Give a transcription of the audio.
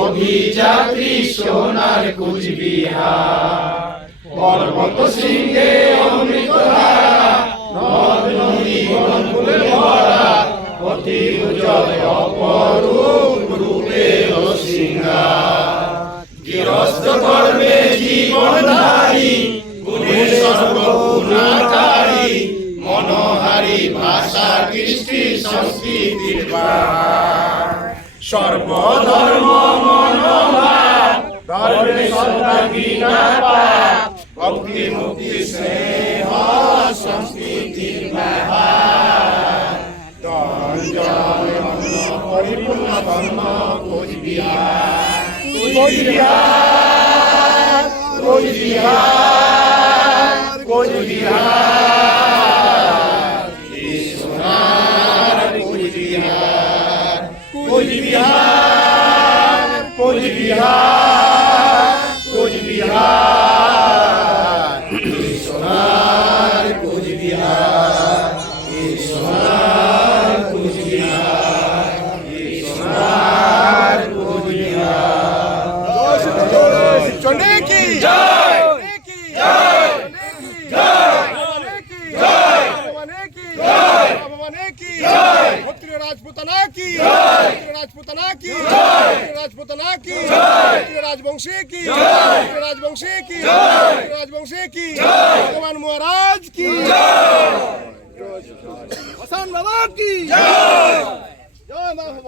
অভিযাত্রী সোনার কুচবিহার পর্বত সিংহে অমৃত ধারা নদ নদী বন ফুলে ভরা অতি উজ্জ্বল অপরূপ রূপে সিংহার গৃহস্থ কর্মে জীবনধারী গুণে সর্বগুণাকারী মনোহারী ভাষা কৃষ্টি সংস্কৃতির পাহাড় সর্বধর্ম মনোভাব ধর্মে সদা ঘৃণা পাপ ভক্তি মুক্তি স্নেহ সংস্কৃতির বাহার জয় অন্ন পরিপূর্ণ ধর্ম কোচবিহার কোচবিহার কোচবিহার কোচবিহার সোনার কোচবিহার কোচবিহার কোচবিহার কোচবিহার সোনার কোচবিহার সোনার কোচবিহার সোনার কোচবিহার চন্ডী কি জয় জয় জয় জয় জয় জয় রাজপুতানা কি জয় রাজপুতানা কি জয় রাজপুতানা কি জয় রাজবংশী কি জয় রাজবংশী কি জয় রাজবংশী কি জয় ভগবান মহারাজ কি জয় হাসান বাবা কি জয় জয় মা ভগবান।